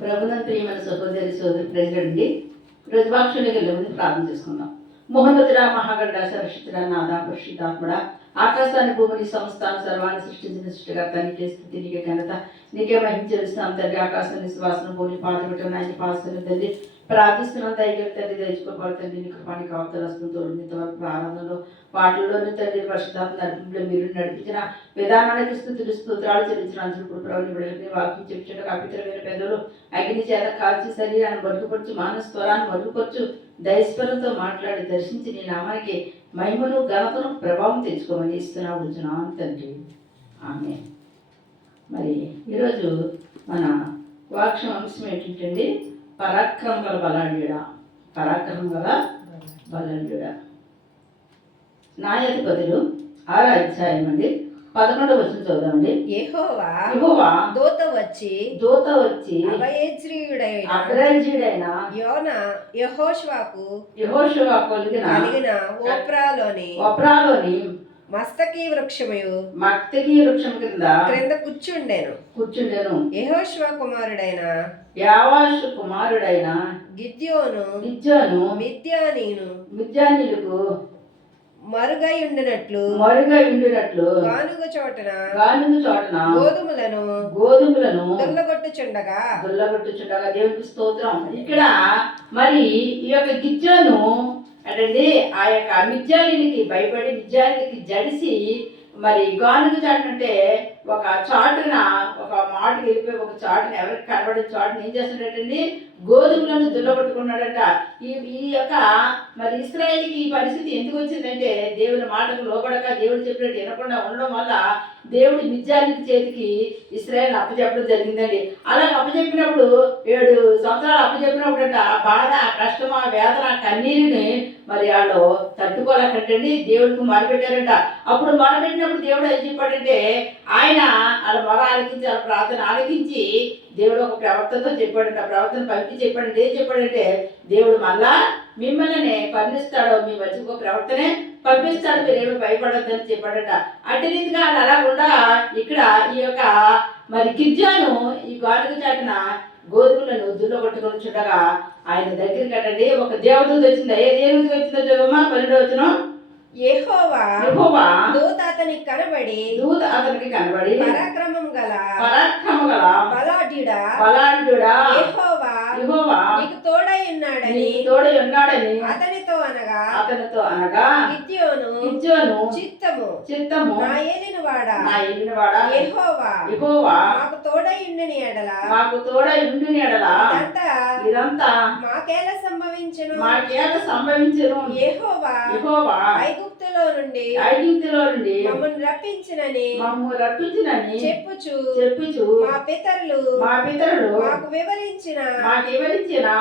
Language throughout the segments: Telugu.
ప్రభుత్వం ప్రియమైన సహోదరి సోదరి ప్రజలండి ఈరోజు వాక్షునికి వెళ్ళే ముందు ప్రార్థన చేసుకుందాం. మోహనతుడ మహాగణ సరస్వతుడ నాదా పరిశుద్ధాత్ముడ ఆకాశాన్ని భూమిని సంస్థానం సర్వాన్ని సృష్టించిన సృష్టికర్త నీకే స్థితి నీకే ఘనత నీకే మహించలుస్తున్నాం తండ్రి. ఆకాశాన్ని శ్వాసను భూమిని పాతబెట్టడం ఆయన పాసను తండ్రి ప్రార్థిస్తున్నాం. దయగల తండ్రి దయచుకోబడుతుంది నీ కృపానికి అవతరస్తుందో ఇంతవరకు ప్రారంభంలో పాటల్లోని తండ్రి పరిశుద్ధాత్మ నడిపింపులో మీరు నడిపించిన విధానానికి స్థుతులు స్తోత్రాలు చెల్లించిన ఇప్పుడు ప్రభుని బిడ్డలని వాక్యం చెప్పించడం అపితరమైన పెదవులు అగ్ని చేత కాల్చి శరీరాన్ని మరుగుపరచు మానవ స్వరాన్ని మరుగుపరచు దైస్వరంతో మాట్లాడి దర్శించి నీ నామానికి మహిమను ఘనతను ప్రభావం తెచ్చుకోమని ఇస్తున్నాను తండ్రి. ఆమె మరి ఈరోజు మన వాక్యం అంశం ఏంటంటే పరాక్రమం గల బలాఢ్యుడా. పరాక్రమం గల బలాఢ్యుడా. న్యాయాధిపతులు 6వ అధ్యాయం అండి 11వ వచనం చదువుదామండి. యెహోవా దూత వచ్చి అభయజీయుడైన యెహోషువకు కలిగిన ఒఫ్రాలోని మస్తకి వృక్షం క్రింద కూర్చుండెను. యెహోషువ కుమారుడైన గిద్యోను మిద్యానీయులకు మరుగై ఉండినట్లు గానుగ చోటన గోధుమలను దుల్లగొట్టుచుండగా దేవునికి స్తోత్రం. ఇక్కడ మరి ఈ యొక్క గిద్యోను అంటే ఆ యొక్క మిద్యానీయునికి భయపడి మిద్యానీయునికి జడిసి మరి గానుగ చాటున అంటే ఒక చాటున ఒక మాటకి వెళ్ళిపోయి ఒక చాటున ఎవరికి కనబడే చాటుని ఏం చేస్తున్నాడండి గోధుమలను దుల్లగొట్టుకున్నాడట. ఈ యొక్క మరి ఇశ్రాయేలుకి ఈ పరిస్థితి ఎందుకు వచ్చిందంటే దేవుని మాటకు లోబడక దేవుడు చెప్పినట్టు వినకుండా ఉండడం వల్ల దేవుడి మిద్యానీయుల చేతికి ఇశ్రాయేలు అప్పచెప్పడం జరిగిందండి. అలాగే అప్పచెప్పినప్పుడు 7 సంవత్సరాలు అప్పచెప్పినప్పుడంట బాధ కష్టం వేదన కన్నీరుని మరి వాళ్ళు తట్టుకోలేకంటండి దేవుడికి మొరపెట్టారంట. అప్పుడు మొరపెట్టినప్పుడు దేవుడు ఏం చెప్పాడంటే ఆయన వాళ్ళ మొర ఆలకించి వాళ్ళ ప్రార్థన ఆలకించి దేవుడు ఒక ప్రవర్తనతో చెప్పాడంట. ప్రవర్తన పంపి చెప్పాడంటే ఏం చెప్పాడంటే దేవుడు మళ్ళా మిమ్మల్ని కరుణిస్తాడు, మీ మధ్యకు ప్రవర్తనే పంపిస్తాడు, మీరేమి భయపడొద్దని చెప్పాడట. అటు రీతిగా అలాగుండా ఇక్కడ ఈ యొక్క మరి గిద్యోను ఈ గానుగ చాటున గోధుమలను దుల్లగొట్టుకొని చుట్టగా ఆయన దగ్గరికి కట్టండి ఒక దేవదూత వచ్చింది. ఏ దేవదూత వచ్చిందో చదువమ్మా 12వ వచనం. యెహోవా దూత అతనికి కనబడి పరాక్రమం గల బలాఢ్యుడా యెహోవా నీకు తోడై ఉన్నాడని అతనితో అనగా గిద్యోను చిత్తము నా ఏలిన వాడా యెహోవా మాకు తోడై ఉండిన ఎడల ఇదంతా మాకేల సంభవించును. యెహోవా ఐగుప్తులో నుండి మమ్మల్ని రప్పించినని చెప్పుచు మా పితరులు మాకు వివరించిన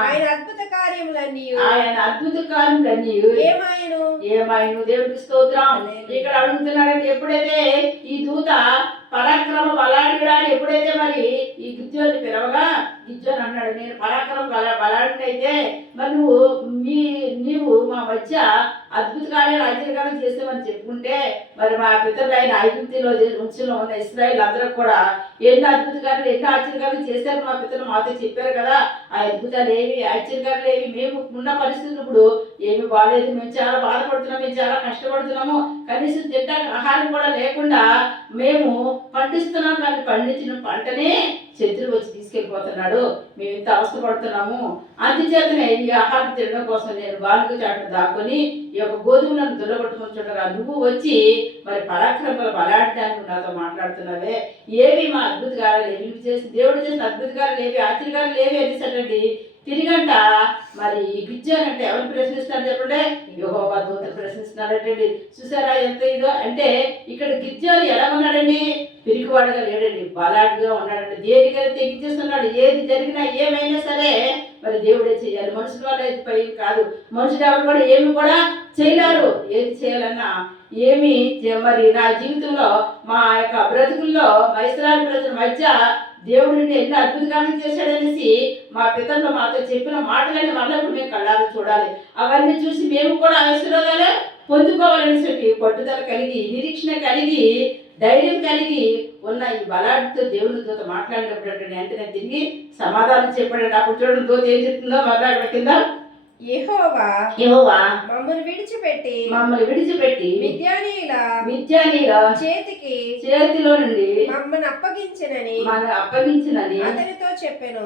ఆయన అద్భుత కార్యములన్నీ ఏమాయను దేవుడికి స్తోత్రం. ఇక్కడ అడుగుతున్నాడంటే ఎప్పుడైతే ఈ దూత పరాక్రమ బలాఢ్యుడా ఎప్పుడైతే మరి ఈ గిద్యోని పిలవగా గిద్యోని అన్నాడు నేను పరాక్రమ బలాఢ్యుడైతే మరి నీవు మా మధ్య అద్భుత కార్యాలు ఆశ్చర్యకారం చేసామని చెప్పుకుంటే మరి మా పితరులు ఆయన ఐగుప్తులో ఉన్న ఇశ్రాయేలు అందరూ కూడా ఎన్ని అద్భుత కార్యాలు ఎన్ని ఆశ్చర్యకారం చేశారు మా పితరులు మాతో చెప్పారు కదా. ఆ అద్భుతాలు ఏవి ఆశ్చర్యకారులు ఏవి మేము ఉన్న పరిస్థితులు ఇప్పుడు ఏమి బాగాలేదు, మేము చాలా బాధపడుతున్నాము, మేము చాలా కష్టపడుతున్నాము, కనీసం తింటానికి ఆహారం కూడా లేకుండా మేము పండిస్తున్నాం కానీ పండించిన పంటనే శత్రువు వచ్చి తీసుకెళ్ళిపోతున్నాడు, మేము ఇంత అవస్థపడుతున్నాము. అందుచేతనే ఈ ఆహారం తినడం కోసం నేను గానుగ చాటును దాక్కొని ఈ యొక్క గోధుమలను దుల్లగొట్టుకుంటుండగా నువ్వు వచ్చి మరి పరాక్రమాలు బలాడడానికి నాతో మాట్లాడుతున్నావే, ఏవి మా అద్భుత కార్యాలు ఏవి చేసి దేవుడు చేసిన అద్భుత కార్యాలు ఏవి ఆశ్చర్యకారులు ఏవి అనేసటండి. తిరిగంట మరి గిద్యోను అంటే ఎవరు ప్రశ్నిస్తున్నారు చెప్పండి, యెహోవా దూత ప్రశ్నిస్తున్నాడటండి. చూసారా ఎంత ఇదో అంటే ఇక్కడ గిద్యోను ఎలా ఉన్నాడండి, పిరికివాడుగా లేడండి, బలాడుగా ఉన్నాడండి. దేనికైనా తెగించేస్తున్నాడు, ఏది జరిగినా ఏమైనా సరే మరి దేవుడే చేయాలి, మనుషుల వల్ల పై కాదు. మనుషులు ఎవరు కూడా ఏమి కూడా చేయలేరు. ఏది చేయాలన్నా ఏమి మరి నా జీవితంలో మా యొక్క బ్రతుకుల్లో ఇశ్రాయేలు ప్రజల మధ్య దేవుడు ఎన్ని అద్భుతకాలను చేశాడనేసి మా పితరులు మాతో చెప్పిన మాటలన్నీ మళ్ళీ మేము కళ్ళారు చూడాలి. అవన్నీ చూసి మేము కూడా ఆశీర్వాదాలే పొందుకోవాలనేసి పట్టుదల కలిగి నిరీక్షణ కలిగి ధైర్యం కలిగి ఉన్న ఈ బలాడితో దేవుని దూత మాట్లాడినప్పుడు అంటే వెంటనే తిరిగి సమాధానం చెప్పాడు. అప్పుడు చూడండి దూత ఏం చెప్తుందో మళ్ళీ అక్కడ కింద, యెహోవా యెహోవా మమ్మల్ని విడిచిపెట్టి మిద్యానీయుల చేతిలో నుండి మమ్మల్ని అప్పగించినని అతనితో చెప్పెను.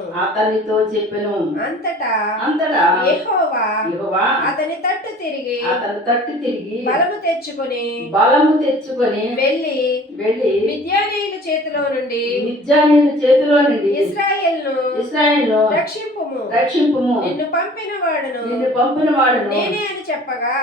అంతటా యెహోవా అతని తట్టు తిరిగి బలము తెచ్చుకొని వెళ్ళి మిద్యానీయుల చేతిలో నుండి ఇశ్రాయేలును రక్షింపుము, నిన్ను పంపిన వాడును నేనే అని చెప్పగా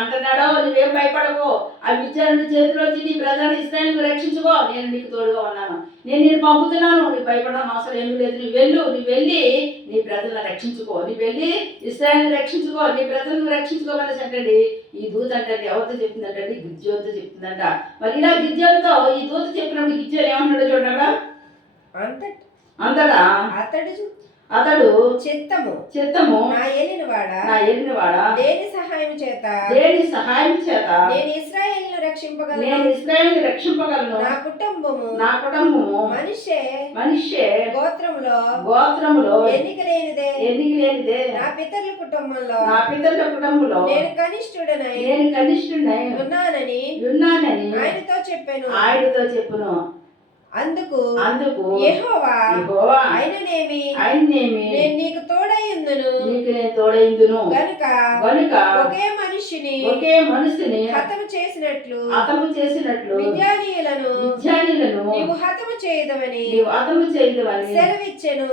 అంటున్నాడో, నువ్వేం భయపడకు, ఆ మిద్యానీయుల చేతిలోంచి నీ ప్రజలను ఇశ్రాయేలును రక్షించుకో, నేను నీకు తోడుగా ఉన్నాను, నేను నిన్ను పంపుతున్నాను, నీకు భయపడడం అవసరం ఏమీ లేదు, నువ్వు వెళ్ళి నీ ప్రజలను రక్షించుకో, నువ్వు వెళ్ళి ఇశ్రాయేలును రక్షించుకో, నీ ప్రజలను రక్షించుకోవాలని అంటండి. ఈ దూత అంటే ఎవరితో చెప్తుందంటే గిద్యోనుతో చెప్తుందంట. మరి ఇలా గిద్యోనుతో ఈ దూత చెప్పినప్పుడు గిద్యోను ఏమన్నాడో చూడండి. అంతటా అతడు చిత్తము నా ఏలినవాడా దేని సహాయం చేత నేను ఇశ్రాయేలును రక్షింపగలను, నా కుటుంబము మనిషే గోత్రములో ఎన్నిక లేనిదే, నా పితరుల కుటుంబంలో నేను కనిష్ఠుడనై ఉన్నానని ఆయనతో చెప్పెను. అందుకు యెహోవా ఆయననేమి నేను నీకు తోడైందును గనుక ఒకే మనిషిని హతము చేసినట్లు మిద్యానీయులను నీవు హతము చేయదవని సెలవిచ్చెను.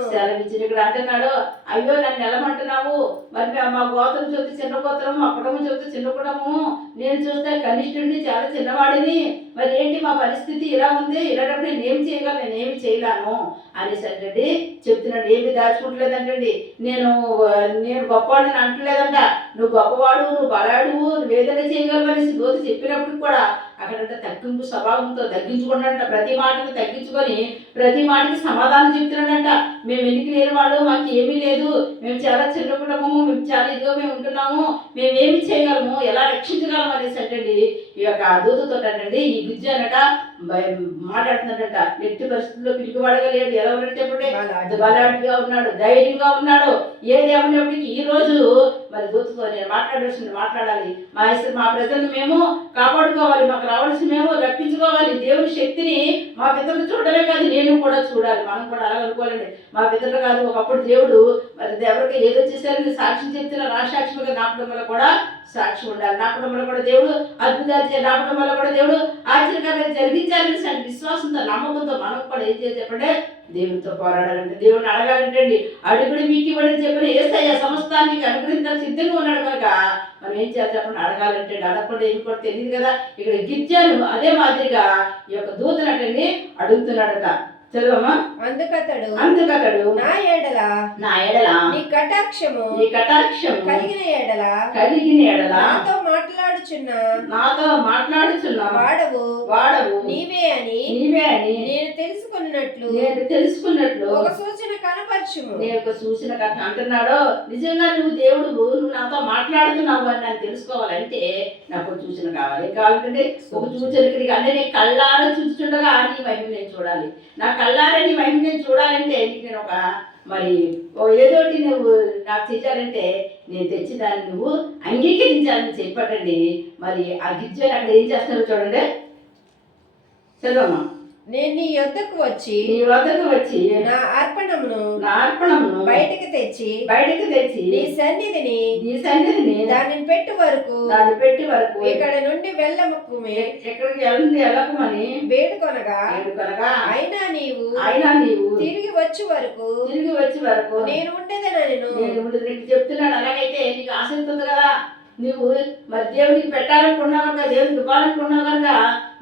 ఇక్కడ అంటున్నాడు, అయ్యో నన్ను ఎలమంటున్నావు, మరి మా గోత్రం చూస్తే చిన్న గోత్రము, మా కుటుంబం చూస్తే చిన్న కుటుంబము, నేను చూస్తే కనిష్ఠుడిని, చాలా చిన్నవాడిని, మరి ఏంటి మా పరిస్థితి ఇలా ఉంది, ఇలాంటప్పుడు నేను ఏం చేయగలను, నేనేమి చేయలేను అనేసి అంటే చెప్తున్నాడు. ఏమి దాచుకుంటలేదంటండి, నేను గొప్పవాడిని అంటలేదంట, నువ్వు గొప్పవాడు, నువ్వు బలాడువు, నువ్వు ఏదైనా చేయగలవు అనేసి దూత చెప్పినప్పుడు కూడా అక్కడంటే తగ్గింపు స్వభావంతో తగ్గించుకున్నాడంట. ప్రతి మాటకు తగ్గించుకొని ప్రతి మాటకి సమాధానం చెప్తున్నాడంట. మేము ఎన్నిక లేని వాడు, మాకు ఏమీ లేదు, మేము చాలా చిన్న కుటుంబము, మేము చాలా ఇదిగో మేము ఉంటున్నాము, మేమేమి చేయగలము, ఎలా రక్షించగలము అనేసి అంటండి ఈ యొక్క దూతతో అంటండి ఈ గిద్యోనట మాట్లాడుతున్నాడంట. ఎట్టి పరిస్థితుల్లో పిలిపివాడగా లేదు, ఎలా ఉన్నట్టు చెప్పండి, బలాడిగా ఉన్నాడు, ధైర్యంగా ఉన్నాడు. ఏదేమన్నప్పటికీ ఈ రోజు మరి దూతతో నేను మాట్లాడాలి, మా ప్రజలను మేము కాపాడుకోవాలి, మాకు రావాల్సి మేము రప్పించుకోవాలి, దేవుని శక్తిని మా పితరులు చూడడమే కాదు నేను కూడా చూడాలి. మనం కూడా అలా అనుకోవాలండి, మా పితరులు కాదు, ఒకప్పుడు దేవుడు మరి ఎవరికి ఏదో చేశారని సాక్ష్యం చెప్తున్న రాసాక్షిగా నా కుటుంబంలో కూడా సాక్షి ఉండాలి, నా కుటుంబంలో కూడా దేవుడు అద్భుతాలు చేయాలి, నా కుటుంబంలో కూడా దేవుడు ఆశ్చర్యకార్యాలు జరిగించాలని విశ్వాసంతో నమ్మకంతో మనం కూడా ఏం చేయాలి చెప్పండి, దేవునితో పోరాడాలంటే, దేవుడిని అడగాలంటండి. అడుగుడు మీకు ఇవ్వడం చెప్పిన యేసయ్య సమస్తానికి అనుగ్రహించాలని సిద్ధంగా ఉన్నాడు కనుక మనం ఏం చేయాలి చెప్పండి, అడగాలంటే. అడగకుండా ఏమి కూడా తెలియదు కదా. ఇక్కడ గిద్యోను అదే మాదిరిగా ఈ యొక్క దూతనటండి అడుగుతున్నాడట. చదవమ్మా. అందుకతడు నా ఎడల నీ కటాక్షము కలిగిన ఎడల నాతో మాట్లాడుచున్న వాడవు నీవే అని నేను తెలుసుకున్నట్లు ఒక సూచన కనపరచుము. నేను ఒక సూచన అంటున్నాడు. నిజంగా నువ్వు దేవుడు, నువ్వు నాతో మాట్లాడుతున్నావు అని నేను తెలుసుకోవాలంటే నాకు ఒక సూచన కావాలి. ఏం కావాలంటే ఒక సూచన అంటే నేను కళ్ళారా చూస్తుండగా నీ మహిమ నేను చూడాలి, నా కళ్ళారా నీ మహిమ నేను చూడాలంటే నీకు నేను ఒక మరి ఏదోటి నువ్వు నాకు చేయాలంటే నేను తెచ్చి దాన్ని నువ్వు అంగీకరించాలని చెప్పటండి. మరి ఆ గిద్యోను అక్కడ ఏం చేస్తున్నారో చూడండి, చదవమ్మా. నేను నీ వద్దకు వచ్చి నా అర్పణమును బయటికి తెచ్చి నీ సన్నిధిని దానిని పెట్టి వరకు ఇక్కడ నుండి ఎక్కడికి వెళ్ళకమని వేడుకొనగా అయినా నీవు తిరిగి వచ్చి వరకు నేను ఉండేదని చెప్తున్నాడు. అలాగైతే నీకు ఆసక్తి ఉంది కదా, నువ్వు మరి దేవుడికి పెట్టాలనుకున్నావు కనుక, దేవుడికి ఇవ్వాలనుకున్నావు కనుక,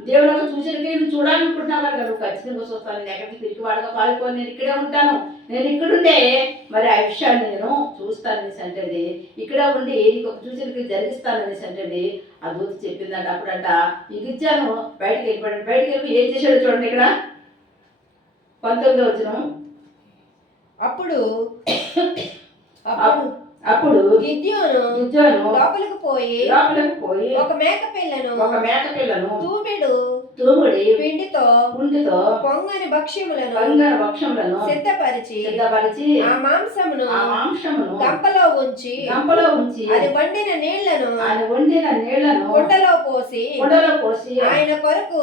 దేవుడు ఒక సూచనకి నువ్వు చూడాలనుకుంటున్నావు కనుక నువ్వు ఖచ్చితంగా చూస్తాను. నేను ఎక్కడికి తిరిగి వాడుగా పాల్గొని నేను ఇక్కడే ఉంటాను, నేను ఇక్కడుండే మరి ఆ విషయాన్ని నేను చూస్తాను అనేసి అంటండి. ఇక్కడ ఉండి నీకు ఒక సూచనకి జరిగిస్తాను అనేసి అంటండి ఆ దూత చెప్పిందంట. అప్పుడంట ఈ గిద్యోను బయటకు వెళ్ళిపోయి ఏం చేశాడో చూడండి ఇక్కడ 19వ వచనం. అప్పుడు గిద్యోను లోపలికి పోయి ఒక మేక పిల్లను తూముడి పిండితో ఉండితో పొంగని భక్ష్యములను బంగారు భక్షములను సిద్ధపరిచి సిద్ధపరిచి ఆ మాంసమును ఆ మాంసమును గంపలో ఉంచి గంపలో ఉంచి అది వండిన నీళ్లను ఆయన వండిన నీళ్లను కుండలో పోసి ఆయన కొరకు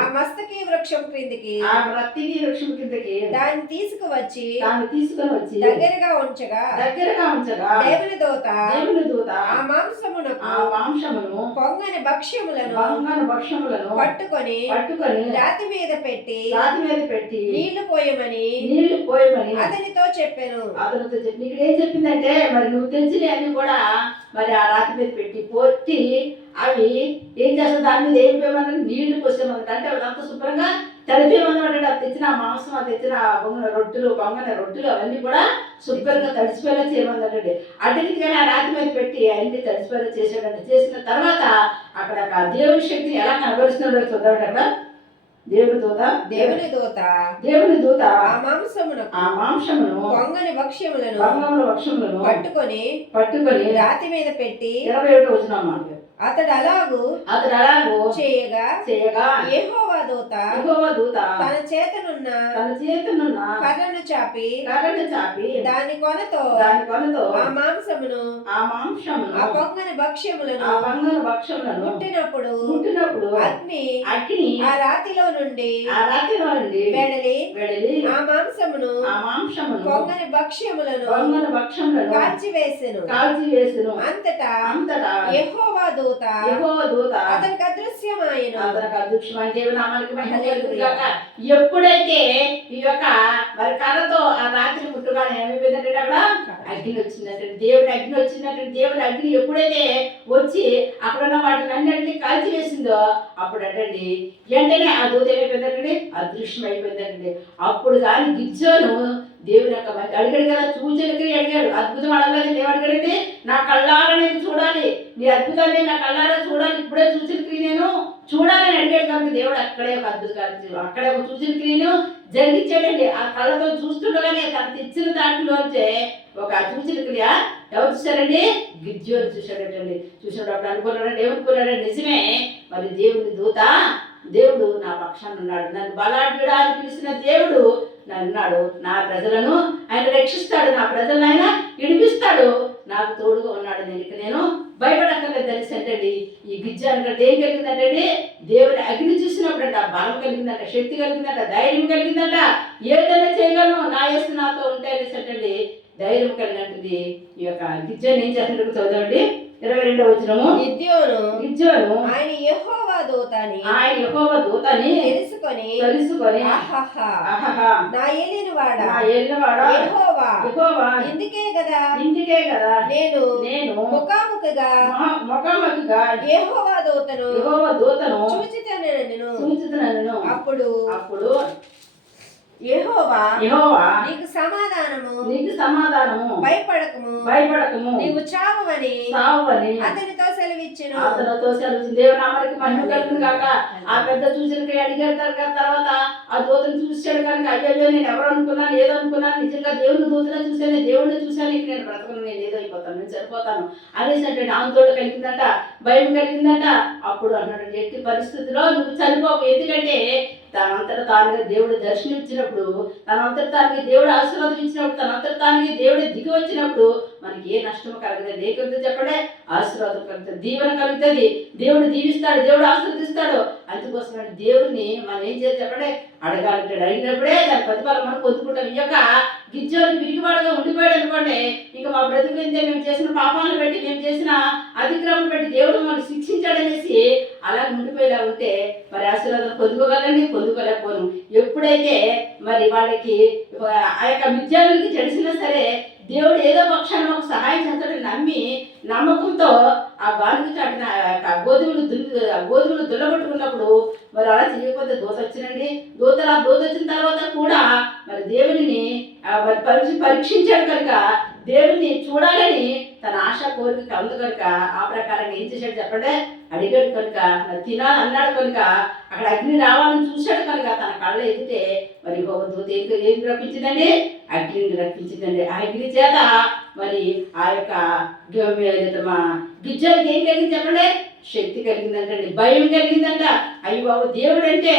ఆ మస్తకి వృక్షం క్రిందికి ఆ రత్తికి వృక్షం కిందకి దాన్ని తీసుకుని వచ్చి దగ్గరగా ఉంచగా దేవుని దూత ఆ మాంసమును పొంగని భక్ష్యములను పట్టుకొని రాతి మీద పెట్టి నీళ్లు పోయమని అతనితో చెప్పాను. ఇక్కడ ఏం చెప్పిందంటే మరి నువ్వు తెచ్చిన అన్ని కూడా మరి ఆ రాతి మీద పెట్టి అవి ఏం చేస్తారు, దాని మీద ఏం పోయమని నీళ్లు పోసేమన్నమాట. అంటే అదంతా శుభ్రంగా తడిపేమన్నమాట. అది తెచ్చిన మాంసం, అది తెచ్చిన పొంగన రొట్టెలు అవన్నీ కూడా శుభ్రంగా తడిసిపోయేలా చేయమన్నట్టండి. అటుగా ఆ రాతి మీద పెట్టి అన్ని తడిసిపోయేలా చేసాడంటే చేసిన తర్వాత అక్కడ దేవుని శక్తిని ఎలా కనబరుస్తున్నాడో చూద్దామంటే అక్కడ దేవుని దూత ఆ మాంసమును పొంగని భక్ష్యములను పట్టుకొని రాతి మీద పెట్టి 21వ వచనం మాట అతడు అలాగూ చేయగా యెహోవా దూత తన చేతనున్న కర్రను చాపి దాని కొనతో ఆ మాంసమును ఆ పొంగని భక్ష్యములను ముట్టినప్పుడు అగ్ని ఆ రాతిలో నుండి వెడలి ఆ మాంసమును పొంగని భక్ష్యములను కాల్చివేసెను. అంతటా యెహోవా దూత అతనికి అదృశ్యమాయెను. ఎప్పుడైతే ఈ యొక్క మరి కర్రతో ఆ రాత్రి ముట్టుగానే ఏమైపోయిందంటే అక్కడ అగ్ని వచ్చిందంటే దేవుని అగ్ని ఎప్పుడైతే వచ్చి అక్కడ ఉన్న వాటిని అన్నింటినీ కాల్చి వేసిందో అప్పుడు అంటండి వెంటనే ఆ దూత ఏమైపోయిందంటే అదృశ్యం అయిపోయిందండి. అప్పుడు కానీ గిజ్జోను దేవుని యొక్క అడిగాడు కదా, సూచనకి అడిగాడు. అద్భుతం అడగాలి, ఏమడిగాడంటే నా కళ్ళారా నేను చూడాలి, నీ అద్భుతాన్ని నా కళ్ళారా చూడాలి, ఇప్పుడే సూచన క్రియ నేను చూడాలని అడిగాడు. కాబట్టి దేవుడు అక్కడే ఒక అద్భుతం అక్కడే ఒక సూచన క్రియను జరిగించాడండి. ఆ కళ్ళతో చూస్తుండగానే తను తెచ్చిన దాంట్లోంచే ఒక సూచన క్రియ ఎవరు చూశారండి? గిజ్జోను చూశాడటండి. చూసినప్పుడు అనుకున్నాడండి, ఏమనుకున్నాడండి? నిజమే, మరి దేవుడు నా పక్షాన ఉన్నాడు, నన్ను బలాఢ్యుడా అని పిలిచిన దేవుడు నన్నున్నాడు, నా ప్రజలను ఆయన రక్షిస్తాడు, నా ప్రజలను ఆయన విడిపిస్తాడు, నాకు తోడుగా ఉన్నాడు, నేను భయపడక్కర్లేదు తెలిసి అంటండి. ఈ గిజ్జానికి ఏం కలిగిందంటే దేవుని అగ్ని చూసినప్పుడు అంట బలం కలిగిందంట, శక్తి కలిగిందంట, ధైర్యం కలిగిందంట. ఏదైనా చేయగలను, నా యేసు నాతో ఉంటే అనేసి అంటండి ధైర్యం కలిగినట్టుంది. ఈ యొక్క గిజ్జాన్ని ఏం చేస్తున్నట్టు చదవండి 22వ వచనము. గిజ్జోను ఆయన యెహోవా దూతని తెలుసుకొని నా ఏలినవాడా యెహోవా ఇందుకే కదా నేను ముఖాముఖిగా యెహోవా దూతను చూచితనను. అప్పుడు యెహోవా నీకు సమాధానము భయపడకము నీవు చావని అతనితో సెలవిచ్చెను. దేవునామానికి మహిమ కలుగును గాక. ఆ పెద్ద చూసిన అడిగారు తర్వాత ఆ దూతను చూసాడు కనుక అయ్యో నేను ఎవరు అనుకున్నాను, ఏదో అనుకున్నాను, నిజంగా దేవుని దూతనే చూశాను, దేవుడిని చూశాను, ఇక నేను బ్రతకను, నేను ఏదో అయిపోతాను, నేను చనిపోతాను అనేసి అంటే ఆందోళన కలిగిందట, భయం కలిగిందట. అప్పుడు అన్నాడు, ఎట్టి పరిస్థితిలో నువ్వు చనిపోవు, ఎందుకంటే తనంతట తానుగా దేవుడు దర్శనమిచ్చినప్పుడు, తనంతట తానికి దేవుడు ఆశీర్వాదం ఇచ్చినప్పుడు, తనంతట తానికి దేవుడు దిగి వచ్చినప్పుడు మనకి ఏ నష్టం కలగదు. ఏ కలుగుతుంది చెప్పండి? ఆశీర్వాదం కలుగుతుంది, దీవెన కలుగుతుంది, దేవుడు దీవిస్తాడు, దేవుడు ఆశీర్వదిస్తాడు. అందుకోసం దేవుడిని మనం ఏం చేయాలి చెప్పండి? అడగాలంటాడు. అడిగినప్పుడే దాని ప్రతిఫలం మనం పొందుకుంటాం. ఈ యొక్క గిజ్జోని పిరిగివాడుగా ఉండిపోయాడు అనుకోండి, ఇంకా మా బ్రతుకు అయితే మేము చేసిన పాపాలను బట్టి, మేము చేసిన అతిక్రమం బట్టి దేవుడు మనం శిక్షించాడనేసి అలా ఉండిపోయేలా ఉంటే మరి ఆశీర్వాదం పొందుకోలేకపోను. ఎప్పుడైతే మరి వాళ్ళకి ఆ యొక్క విద్యార్థులకి తెలిసినా సరే దేవుడు ఏదో పక్షాన మాకు సహాయం చేస్తాడని నమ్మి నమ్మకంతో ఆ గాలికి చాటిన గోధుమలు దుల్లగొట్టుకున్నప్పుడు మరి అలా చేయకపోతే దూత వచ్చినండి. దూత వచ్చిన తర్వాత కూడా మరి దేవుని మరి పరీక్షించాడు కనుక దేవుణ్ణి చూడాలని తన ఆశ కోరిక ఉంది కనుక ఆ ప్రకారంగా ఏం చేశాడు చెప్పండి, అడిగాడు కనుక తినాలి అన్నాడు కనుక అక్కడ అగ్ని రావాలని చూశాడు కనుక తన కళ్ళ ఎదిగితే మరి దూత ఏం రప్పించిందండి, అగ్నిని రప్పించిందండి. ఆ అగ్ని చేత మరి ఆ యొక్క గిజ్జానికి ఏం కలిగింది చెప్పండి, శక్తి కలిగిందంటండి, భయం కలిగిందంట. అయ్యి బాబు దేవుడు అంటే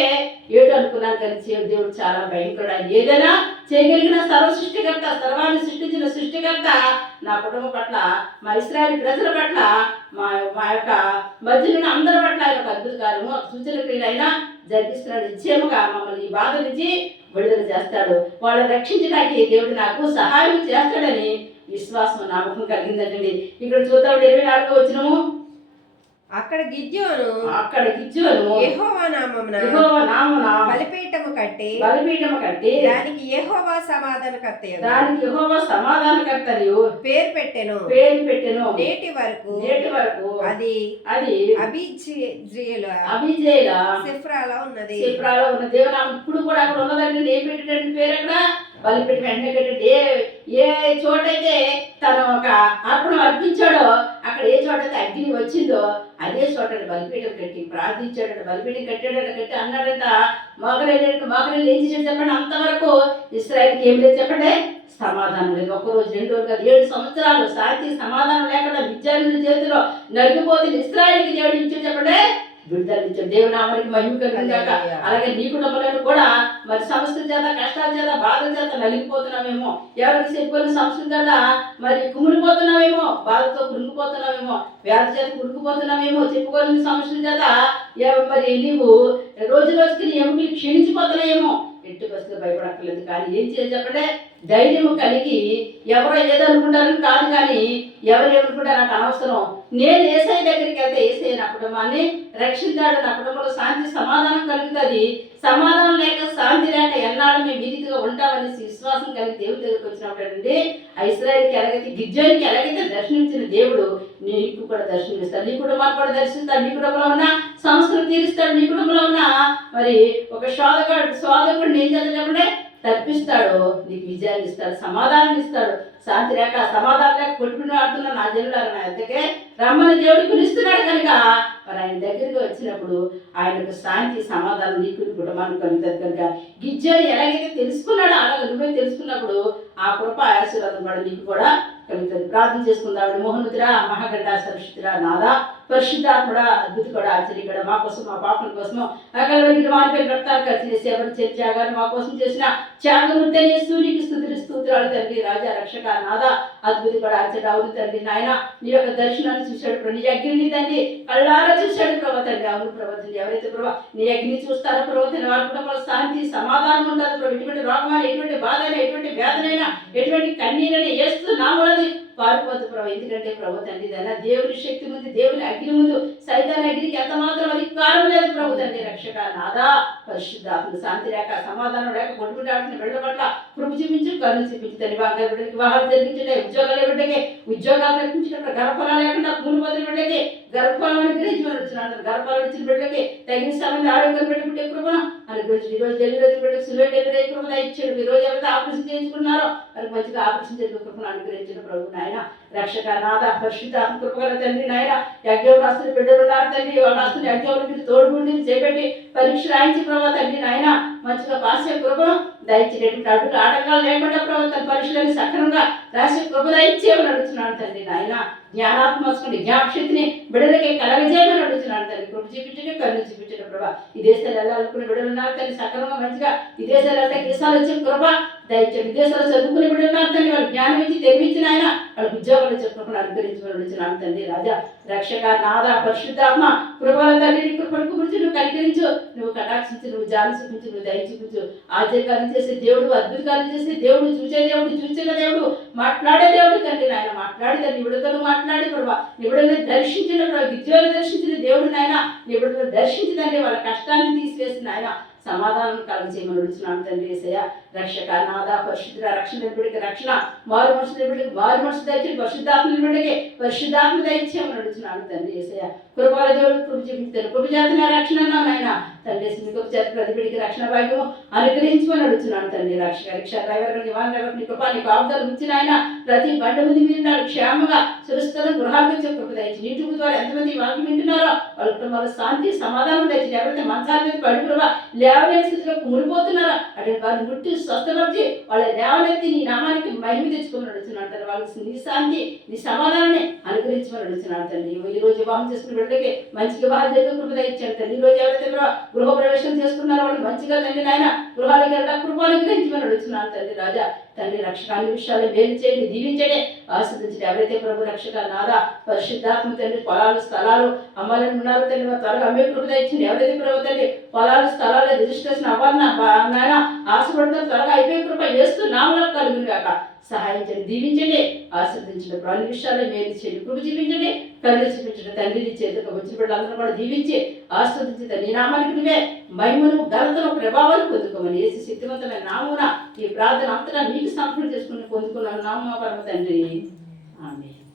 ఏడు అనుకున్నాను కానీ దేవుడు చాలా భయంకరుడు. ఆయన ఏదైనా చేయగలిగిన సర్వ సృష్టికర్త, సర్వాన్ని సృష్టించిన సృష్టికర్త నా కుటుంబం పట్ల, మా ఇశ్రాయేలు ప్రజల పట్ల, మా యొక్క మధ్యలో అందరి పట్ల ఆయన ఒక అద్భుత కార్యము సూచన క్రియలు అయినా జరిగిస్తున్నాడు. నిశ్చయముగా మమ్మల్ని ఈ బాధ నుంచి విడుదల చేస్తాడు, వాళ్ళని రక్షించడానికి దేవుడు నాకు సహాయం చేస్తాడని విశ్వాసం నమ్మకం కలిగిందండి. ఇక్కడ చూద్దాం 24వ వచనము. అక్కడ గిద్యోను యెహోవా నామమున బలిపీఠము కట్టి దానికి యెహోవా సమాధానకర్తయు పేరు పెట్టెను. నేటి వరకు అది అబీజేయుల సిఫ్రాలో ఉన్నది. దేవునామం ఇప్పుడు కూడా అక్కడ ఉన్నదండి. ఏం పెట్టేటండి పేరు అక్కడ బలిపీఠం వెంటనే కట్టండి. ఏ చోటైతే తను ఒక అర్పణ అర్పించాడో అక్కడ ఏ చోటైతే అగ్ని వచ్చిందో అదే చోట బలిపీఠం కట్టి ప్రార్థించాడట. బలిపీఠం కట్టాడట. కట్టి అన్నాడంట మోకరేళ్ళు ఏం చేశాడు చెప్పండి, అంతవరకు ఇశ్రాయేలుకి ఏం లేదు చెప్పండి, సమాధానం లేదు. ఒక రోజు 2 రోజులు కాదు, 7 సంవత్సరాలు శాంతి సమాధానం లేకుండా విద్యార్థుల చేతిలో నలిగిపోతుంది. ఇశ్రాయేలుకి దేవుడు ఇచ్చాడు చెప్పండి, విడుదల ఇచ్చాడు. దేవునామానికి మహిమ కలుగుగాక. అలాగే నీ కుటుంబంలో కూడా మరి సమస్యల చేత, కష్టాల చేత, బాధల చేత నలిగిపోతున్నామేమో, ఎవరికి చెప్పుకొని సమస్యల చేత మరి కుమిలిపోతున్నామేమో, బాధతో కురిగిపోతున్నామేమో, వ్యాధి చేత కురిగిపోతున్నామేమో, చెప్పుకొని సమస్యల చేత మరి నీవు రోజు రోజుకి నీ ఎముకలు క్షీణించిపోతున్నాయేమో. ఎట్టి బస్సులు భయపడక్కర్లేదు. కానీ ఏం చేయాలి చెప్పండి, ధైర్యం కలిగి ఎవరో ఏదనుకుంటారని కాదు, కానీ ఎవరు ఏమనుకుంటారు నాకు అనవసరం, నేను ఏసఐ దగ్గరికి వెళ్తే ఏసఐ నా కుటుంబాన్ని రక్షించాడు, నా కుటుంబంలో శాంతి సమాధానం కలుగుతుంది. సమాధానం లేక శాంతి లేక ఎన్నాళ్ళు మేము విధిగా ఉంటామని విశ్వాసం కలిగి దేవుడి దగ్గరికి వచ్చినప్పుడండి ఆ ఇశ్రాయేలుకి ఎలాగైతే గిద్యోనికి ఎలాగైతే దర్శనమిచ్చిన దేవుడు నీకు కూడా దర్శనమిస్తాడు, నీ కుటుంబాన్ని కూడా దర్శిస్తాడు, నీ కుటుంబంలో ఉన్న సమస్యలు తీరుస్తాడు, నీ కుటుంబంలో ఉన్న మరి ఒక శోధకుడు ఏం చేద్దామంటే తప్పిస్తాడు, నీకు విజయాన్ని ఇస్తాడు, సమాధానం ఇస్తాడు. శాంతి లేక సమాధానం లేక కొట్టుకుని ఆడుతున్న నా జనులారా నా ఎద్దకే రమ్మని దేవుడు పిలుస్తున్నాడు కనుక మరి ఆయన దగ్గరికి వచ్చినప్పుడు ఆయనకు శాంతి సమాధానం నీకు కుటుంబానికి కలుగుతుంది. కనుక గిజ్జోని ఎలాగైతే తెలుసుకున్నాడో అలాగే నువ్వే తెలుసుకున్నప్పుడు ఆ కృప ఆశీర్వాదం కూడా నీకు కూడా కలుగుతుంది. ప్రార్థన చేసుకుందాం. మోహనుతురా మహాగండ సరస్వతిరా నాదా పరిశుద్ధాత్ముడా అద్భుతకుడా ఆశ్చర్యకుడా మా కోసం మా పాపల కోసము అకలవరికి మారిపోయిన రక్తాలు ఖర్చు సేవలు త్యాగాన్ని మా కోసం చేసిన త్యాగమూర్తని సూర్యుకి స్తోత్రాలు తండ్రి. రాజా రక్షక నాదా అద్భుతకుడా ఆశ్చర్య అవును తండ్రి. నాయన నీ యొక్క దర్శనాన్ని చూశాడు ప్రభు, నీ అగ్ని తండ్రి కళ్ళారా చూశాడు ప్రభు తండ్రి. అవును ప్రభు, ఎవరైతే ప్రభు నీ అగ్ని చూస్తారో ప్రభు తండ్రి వారి కుటుంబంలో శాంతి సమాధానం ఉంటుంది ప్రభు. ఎటువంటి రోగమైన, ఎటువంటి బాధ అయినా, ఎటువంటి వేదనైనా, ఎటువంటి కన్నీరైనా వేస్తున్నామన్నది పారిపోద్దు ప్రభు. ఎందుకంటే ప్రభు తండ్రి దేవుని శక్తి ముందు, దేవుని అగ్ని ముందు సైతాన్ అగ్నికి ఎంత మాత్రం అధికారం లేదు ప్రభు తండ్రి. రక్షక నాదా పరిశుద్ధాత్మ శాంతి లేక సమాధానం లేక కొట్టుకుంటాడుతున్న బిడ్డ పట్ల కృప చూపించు, కరుణ చూపించు తండ్రి. బిడ్డకి వివాహాలు జరిగించే, ఉద్యోగాలు బిడ్డకి ఉద్యోగాలు జరిపించినప్పుడు గర్భఫలం లేకుండా పూర్వపోతున్న బిడ్డకి గర్భఫలం అనుగ్రహించి వచ్చినాడు. గర్భఫలం ఇచ్చిన బిడ్డకి తగిన సమయంలో ఆరోగ్యం పెట్టుకుంటే కృపను అనుగ్రహించి ఈరోజు డెలివరీ బిడ్డకి సులువ డెలివరీ కృపను ఇచ్చాడు. ఈ రోజు ఎవరైతే ఆపరేషన్ చేయించుకున్నారో మరి మంచిగా ఆపరేషన్ జరిగే కృపను అనుగ్రహించిన ప్రభు నాయన. రక్షక నాద పరిశుద్ధాత్మ కృపగల తండ్రి నాయన. యజ్ఞం రాస్తున్న బిడ్డలు ఉన్నారు తండ్రి, వాళ్ళు రాస్తున్న యజ్ఞంలో మీరు తోడుగుండి చేపెట్టి పరీక్ష రాయించి ప్రభావ తండ్రి నాయన మంచిగా పాసే కృపను దయచేటటువంటి అడ్డు ఆటంకాలు లేకుండా ప్రభావ తన పరీక్షలని సక్రమంగా రాసే కృప దయచేయమని అడుగుతున్నాడు తండ్రి నాయన. జ్ఞానాత్మకం జ్ఞాపశక్తిని బిడ్డలకి కలగజేయమని అడుగుతున్నాడు తండ్రి. కృప చూపించండి, కరుణ చూపించండి ప్రభా. ఈ దేశాలు వెళ్ళాలనుకునే బిడ్డలు ఉన్నారు తండ్రి, సక్రమంగా మంచిగా ఈ దేశాలు అంటే దేశాలు వచ్చిన కృప దయచేయండి. విదేశాలు చదువుకునే బిడ్డలు ఉన్నారు తండ్రి, వాళ్ళు జ్ఞానం ఇచ్చి తెలివించిన ఆయన వాళ్ళకి ఉద్యోగాలు చెప్పుకుని అనుగ్రహించమని అడుగుతున్నాడు తండ్రి. రాజా రక్షక నాద పరిశుద్ధాత్మ కృపల తండ్రి నీ కృపను కురించి నువ్వు కనికరించు, నువ్వు కటాక్షించు, నువ్వు జాలి చూపించు, నువ్వు దయ చూపించు. ఆశ్చర్యకార్యం చేసే దేవుడు, అద్భుతకార్యం చేసే దేవుడు, చూసే దేవుడు, చూసిన దేవుడు, మాట్లాడే దేవుడు తండ్రి నాయన. మాట్లాడి తండ్రి నిబుడతను మాట్లాడి ప్రభావ నిబుడలను దర్శించిన ప్రభావ విద్యను దర్శించిన దేవుడు నాయన. నిబుడలను దర్శించి తండ్రి వాళ్ళ కష్టాన్ని తీసివేసిన ఆయన సమాధానం కలుగజేయమని అడుగుతున్నాను తండ్రి. యేసయ్య రక్షక నాథ పరిశుద్ధ రక్షణ బిడ్డకి రక్షణ మారు మనసు బిడ్డకి మారు మనసు దయచి పరిశుద్ధాత్మ బిడ్డకి పరిశుద్ధాత్మ దయచేయమని నడుచున్నాను తండ్రి యేసయ్య. కృపల దేవుడు కృప చూపించారు కృప చేతన రక్షణ నాయన తండ్రి కృప చేత ప్రతి బిడ్డకి రక్షణ భాగ్యం అనుగ్రహించమని నడుచున్నాను తండ్రి. రక్షక రిక్షా డ్రైవర్ వాహన డ్రైవర్ నీ కృప నీ కాపుదలు ఉంచిన ఆయన ప్రతి బండి ముందు మీరు క్షేమంగా సురస్థితం గృహాలకు వచ్చే కృప దయచి యూట్యూబ్ ద్వారా ఎంతమంది వాక్యం వింటున్నారో వాళ్ళ కుటుంబాలు శాంతి సమాధానం తెచ్చి ఎవరైతే మంచాల మీద పడి ప్రభా లేవలేని స్థితిలో కుమిలిపోతున్నారో అటువంటి వారిని ముట్టి స్వస్థపరిచి వాళ్ళ లేవనెత్తి నీ నామానికి మహిమ తెచ్చుకోమని అడుగుతున్నాడు తండ్రి. వాళ్ళకి నీ శాంతి నీ సమాధానాన్ని అనుగ్రహించమని అడుగుతున్నాడు తండ్రి. ఈ రోజు వివాహం చేసుకున్న బిడ్డలకి మంచి వివాహాలు జరిగే కృప దయచేయండి తండ్రి. ఈ రోజు ఎవరైతే గృహ ప్రవేశం చేసుకున్నారో వాళ్ళు మంచిగా తండ్రి నాయన గృహాలకు వెళ్ళడం కృప అనుగ్రహించమని అడుగుతున్నాను తండ్రి. రాజా తండ్రి రక్షక అన్ని విషయాలు మేలు చేయండి దీవించండి ఆస్వాదించండి. ఎవరైతే ప్రభు రక్షక నాదా పరిశుద్ధాత్మ తండ్రి పొలాలు స్థలాలు అమ్మాలని ఉన్నారు తండ్రి త్వరగా అమ్మే కృప దయచండి. ఎవరైతే ప్రభు తండ్రి పొలాలు స్థలాలు రిజిస్ట్రేషన్ అవ్వాలన్నా ఆశపడుతున్న త్వరగా అయిపోయే కృప చేస్తూ నామలో కలుగును కాక సహాయం చేయండి దీవించండి ఆస్వాదించండి. అన్ని విషయాలు మేలు చేయండి కృప చూపించండి కళ్ళు చూపించండి తండ్రి చేతికి వచ్చిన బిడ్డలందరూ కూడా దీవించి ఆస్వాదించి నీ నామానికి నువ్వే మహిమను ఘనతను ప్రభావాలు పొందుకోమని యేసు శక్తివంతమైన నామమున ఈ ప్రార్థన అంతటా నీకు సమర్పణ చేసుకుని పొందుకున్నాను నామ పరమ తండ్రి ఆమేన్.